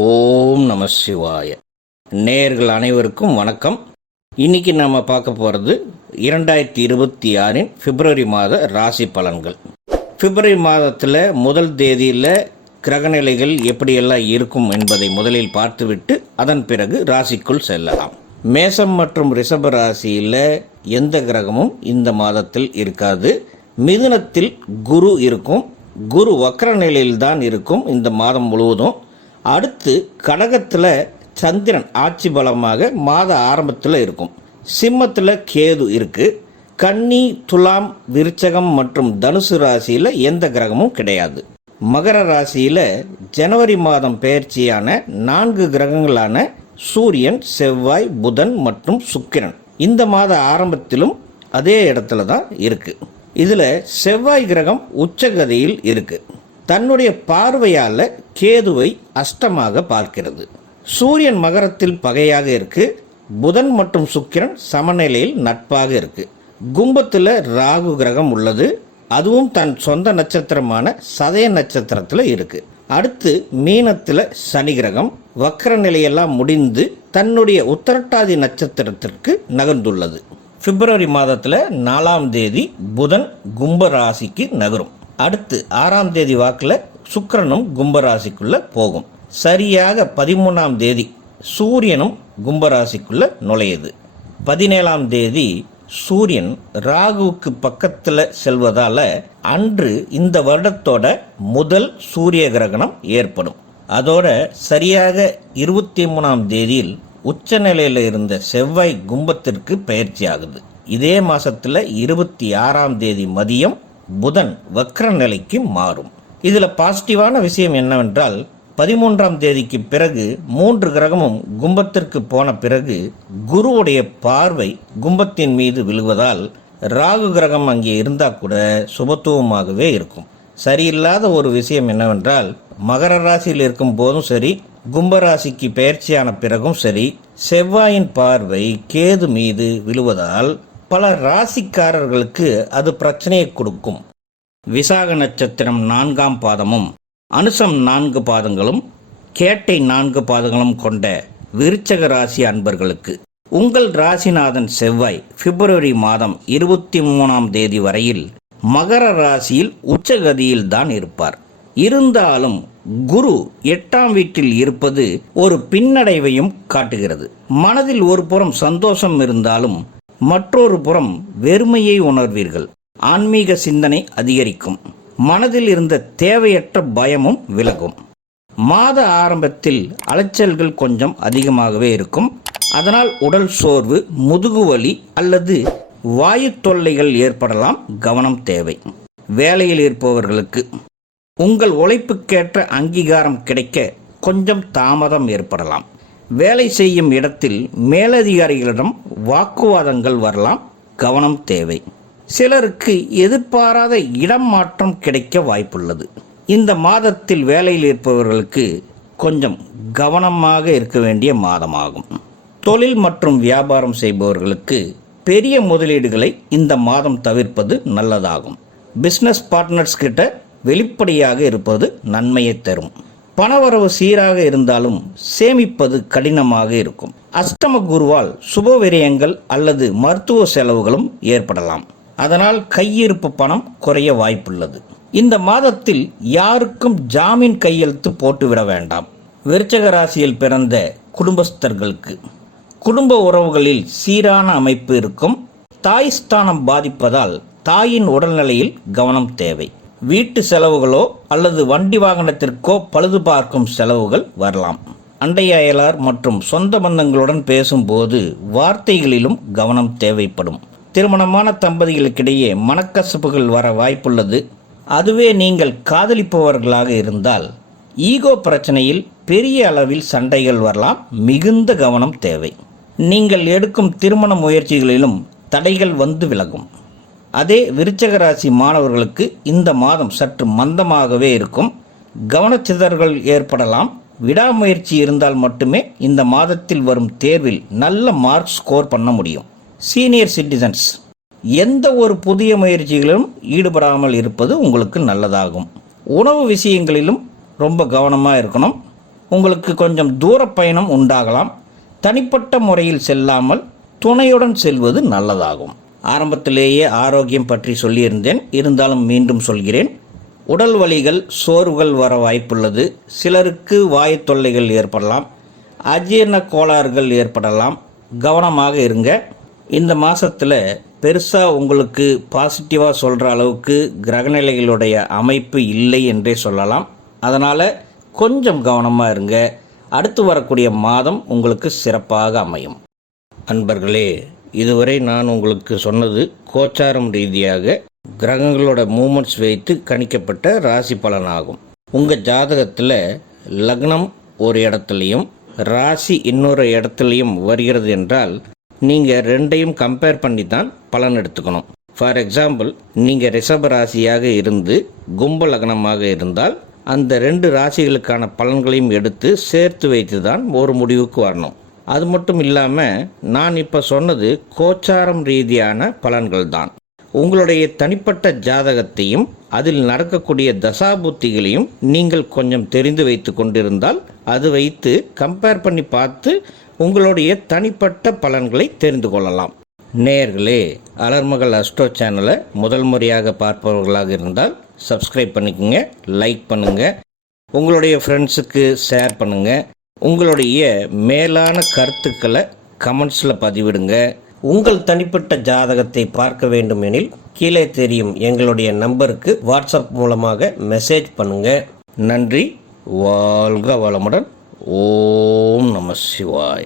ஓம் நம சிவாய. நேயர்கள் அனைவருக்கும் வணக்கம். இன்னைக்கு நம்ம பார்க்க போகிறது 2026 பிப்ரவரி மாத ராசி பலன்கள். பிப்ரவரி மாதத்தில் முதல் தேதியில் கிரகநிலைகள் எப்படியெல்லாம் இருக்கும் என்பதை முதலில் பார்த்துவிட்டு அதன் பிறகு ராசிக்குள் செல்லலாம். மேசம் மற்றும் ரிஷப ராசியில் எந்த கிரகமும் இந்த மாதத்தில் இருக்காது. மிதுனத்தில் குரு இருக்கும். குரு வக்ர நிலையில்தான் இருக்கும் இந்த மாதம் முழுவதும். அடுத்து கடகத்தில் சந்திரன் ஆட்சி பலமாக மாத ஆரம்பத்தில் இருக்கும். சிம்மத்தில் கேது இருக்குது. கன்னி, துலாம், விருச்சகம் மற்றும் தனுசு ராசியில் எந்த கிரகமும் கிடையாது. மகர ராசியில் ஜனவரி மாதம் பெயர்ச்சியான 4 கிரகங்களான சூரியன், செவ்வாய், புதன் மற்றும் சுக்கிரன் இந்த மாத ஆரம்பத்திலும் அதே இடத்துல தான் இருக்குது. இதில் செவ்வாய் கிரகம் உச்சகதியில் இருக்குது. தன்னுடைய பார்வையால் கேதுவை அஷ்டமாக பார்க்கிறது. சூரியன் மகரத்தில் பகையாக இருக்கு. புதன் மற்றும் சுக்கிரன் சமநிலையில் நட்பாக இருக்கு. கும்பத்தில் ராகு கிரகம் உள்ளது. அதுவும் தன் சொந்த நட்சத்திரமான சதய நட்சத்திரத்தில் இருக்கு. அடுத்து மீனத்தில் சனி கிரகம் வக்ர நிலையெல்லாம் முடிந்து தன்னுடைய உத்திரட்டாதி நட்சத்திரத்திற்கு நகர்ந்துள்ளது. பிப்ரவரி மாதத்தில் 4ஆம் தேதி புதன் கும்ப ராசிக்கு நகரும். அடுத்து 6ஆம் தேதி வாக்கில் சுக்கிரனும் கும்பராசிக்குள்ளே போகும். சரியாக 13ஆம் தேதி சூரியனும் கும்பராசிக்குள்ளே நுழையுது. 17ஆம் தேதி சூரியன் ராகுவுக்கு பக்கத்தில் செல்வதால் அன்று இந்த வருடத்தோட முதல் சூரிய கிரகணம் ஏற்படும். அதோட சரியாக 23ஆம் தேதியில் உச்ச நிலையில் இருந்த செவ்வாய் கும்பத்திற்கு பயிற்சி ஆகுது. இதே மாதத்தில் 26ஆம் தேதி மதியம் புதன் வக்ர நிலைக்கு மாறும். இதில் பாசிட்டிவான விஷயம் என்னவென்றால் 13ஆம் தேதிக்கு பிறகு 3 கிரகமும் கும்பத்திற்கு போன பிறகு குருவுடைய பார்வை கும்பத்தின் மீது விழுவதால் ராகு கிரகம் அங்கே இருந்தால் கூட சுபத்துவமாகவே இருக்கும். சரியில்லாத ஒரு விஷயம் என்னவென்றால் மகர ராசியில் இருக்கும் போதும் சரி, கும்பராசிக்கு பயிற்சியான பிறகும் சரி, செவ்வாயின் பார்வை கேது மீது விழுவதால் பல ராசிக்காரர்களுக்கு அது பிரச்சனையை கொடுக்கும். விசாக நட்சத்திரம் 4ஆம் பாதமும் அனுசம் 4 பாதங்களும் கேட்டை 4 பாதங்களும் கொண்ட விருச்சக ராசி அன்பர்களுக்கு உங்கள் ராசிநாதன் செவ்வாய் பிப்ரவரி மாதம் 23ஆம் தேதி வரையில் மகர ராசியில் உச்சகதியில் தான் இருப்பார். இருந்தாலும் குரு 8ஆம் வீட்டில் இருப்பது ஒரு பின்னடைவையும் காட்டுகிறது. மனதில் ஒரு புறம் சந்தோஷம் இருந்தாலும் மற்றொரு புறம் வெறுமையை உணர்வீர்கள். ஆன்மீக சிந்தனை அதிகரிக்கும். மனதில் இருந்த தேவையற்ற பயமும் விலகும். மாத ஆரம்பத்தில் அலைச்சல்கள் கொஞ்சம் அதிகமாகவே இருக்கும். அதனால் உடல் சோர்வு, முதுகுவலி அல்லது வாயு தொல்லைகள் ஏற்படலாம். கவனம் தேவை. வேலையில் இருப்பவர்களுக்கு உங்கள் உழைப்புக்கேற்ற அங்கீகாரம் கிடைக்க கொஞ்சம் தாமதம் ஏற்படலாம். வேலை செய்யும் இடத்தில் மேலதிகாரிகளிடம் வாக்குவாதங்கள் வரலாம். கவனம் தேவை. சிலருக்கு எதிர்பாராத இடம் மாற்றம் கிடைக்க வாய்ப்புள்ளது. இந்த மாதத்தில் வேலையில் இருப்பவர்களுக்கு கொஞ்சம் கவனமாக இருக்க வேண்டிய மாதமாகும். தொழில் மற்றும் வியாபாரம் செய்பவர்களுக்கு பெரிய முதலீடுகளை இந்த மாதம் தவிர்ப்பது நல்லதாகும். பிஸ்னஸ் பார்ட்னர்ஸ் கிட்ட வெளிப்படையாக இருப்பது நன்மையை தரும். பணவரவு சீராக இருந்தாலும் சேமிப்பது கடினமாக இருக்கும். அஷ்டம குருவால் சுபவிரயங்கள் அல்லது மருத்துவ செலவுகளும் ஏற்படலாம். அதனால் கையிருப்பு பணம் குறைய வாய்ப்புள்ளது. இந்த மாதத்தில் யாருக்கும் ஜாமீன் கையெழுத்து போட்டுவிட வேண்டாம். விருச்சக ராசியில் பிறந்த குடும்பஸ்தர்களுக்கு குடும்ப உறவுகளில் சீரான அமைப்பு இருக்கும். தாய் ஸ்தானம் பாதிப்பதால் தாயின் உடல்நிலையில் கவனம் தேவை. வீட்டு செலவுகளோ அல்லது வண்டி வாகனத்திற்கோ பழுது பார்க்கும் செலவுகள் வரலாம். அண்டை அயலார் மற்றும் சொந்த பந்தங்களுடன் பேசும்போது வார்த்தைகளிலும் கவனம் தேவைப்படும். திருமணமான தம்பதிகளுக்கிடையே மனக்கசப்புகள் வர வாய்ப்புள்ளது. அதுவே நீங்கள் காதலிப்பவர்களாக இருந்தால் ஈகோ பிரச்சனையில் பெரிய அளவில் சண்டைகள் வரலாம். மிகுந்த கவனம் தேவை. நீங்கள் எடுக்கும் திருமண முயற்சிகளிலும் தடைகள் வந்து விலகும். அதே விருச்சக ராசி மாணவர்களுக்கு இந்த மாதம் சற்று மந்தமாகவே இருக்கும். கவனச்சிதறல்கள் ஏற்படலாம். விடாமுயற்சி இருந்தால் மட்டுமே இந்த மாதத்தில் வரும் தேர்வில் நல்ல மார்க் ஸ்கோர் பண்ண முடியும். சீனியர் சிட்டிசன்ஸ் எந்த ஒரு புதிய முயற்சிகளிலும் ஈடுபடாமல் இருப்பது உங்களுக்கு நல்லதாகும். உணவு விஷயங்களிலும் ரொம்ப கவனமாக இருக்கணும். உங்களுக்கு கொஞ்சம் தூர பயணம் உண்டாகலாம். தனிப்பட்ட முறையில் செல்லாமல் துணையுடன் செல்வது நல்லதாகும். ஆரம்பத்திலேயே ஆரோக்கியம் பற்றி சொல்லியிருந்தேன், இருந்தாலும் மீண்டும் சொல்கிறேன். உடல் வலிகள், சோர்வுகள் வர வாய்ப்புள்ளது. சிலருக்கு வாயு தொல்லைகள் ஏற்படலாம், அஜீரண கோளாறுகள் ஏற்படலாம். கவனமாக இருங்க. இந்த மாதத்தில் பெருசாக உங்களுக்கு பாசிட்டிவாக சொல்கிற அளவுக்கு கிரகநிலைகளுடைய அமைப்பு இல்லை என்றே சொல்லலாம். அதனால் கொஞ்சம் கவனமாக இருங்க. அடுத்து வரக்கூடிய மாதம் உங்களுக்கு சிறப்பாக அமையும். அன்பர்களே, இதுவரை நான் உங்களுக்கு சொன்னது கோச்சாரம் ரீதியாக கிரகங்களோட மூமெண்ட்ஸ் வைத்து கணிக்கப்பட்ட ராசி பலனாகும். உங்கள் ஜாதகத்தில் லக்னம் ஒரு இடத்துலையும் ராசி இன்னொரு இடத்துலையும் வருகிறது என்றால் நீங்கள் ரெண்டையும் கம்பேர் பண்ணி தான் பலன் எடுத்துக்கணும். ஃபார் எக்ஸாம்பிள், நீங்கள் ரிஷப ராசியாக இருந்து கும்ப லக்னமாக இருந்தால் அந்த 2 ராசிகளுக்கான பலன்களையும் எடுத்து சேர்த்து வைத்து தான் ஒரு முடிவுக்கு வரணும். அது மட்டும் இல்லாமல் நான் இப்போ சொன்னது கோச்சாரம் ரீதியான பலன்கள் தான். உங்களுடைய தனிப்பட்ட ஜாதகத்தையும் அதில் நடக்கக்கூடிய தசாபுத்திகளையும் நீங்கள் கொஞ்சம் தெரிந்து வைத்து கொண்டிருந்தால் அது வைத்து கம்பேர் பண்ணி பார்த்து உங்களுடைய தனிப்பட்ட பலன்களை தெரிந்து கொள்ளலாம். நேயர்களே, அலர்மகள் அஸ்ட்ரோ சேனலை முதல் முறையாக பார்ப்பவர்களாக இருந்தால் சப்ஸ்கிரைப் பண்ணிக்கோங்க, லைக் பண்ணுங்கள், உங்களுடைய ஃப்ரெண்ட்ஸுக்கு ஷேர் பண்ணுங்கள். உங்களுடைய மேலான கருத்துக்களை கமெண்ட்ஸில் பதிவிடுங்க. உங்கள் தனிப்பட்ட ஜாதகத்தை பார்க்க வேண்டுமெனில் கீழே தெரியும் எங்களுடைய நம்பருக்கு வாட்ஸ்அப் மூலமாக மெசேஜ் பண்ணுங்கள். நன்றி. வாழ்க வளமுடன். ஓம் நம சிவாய.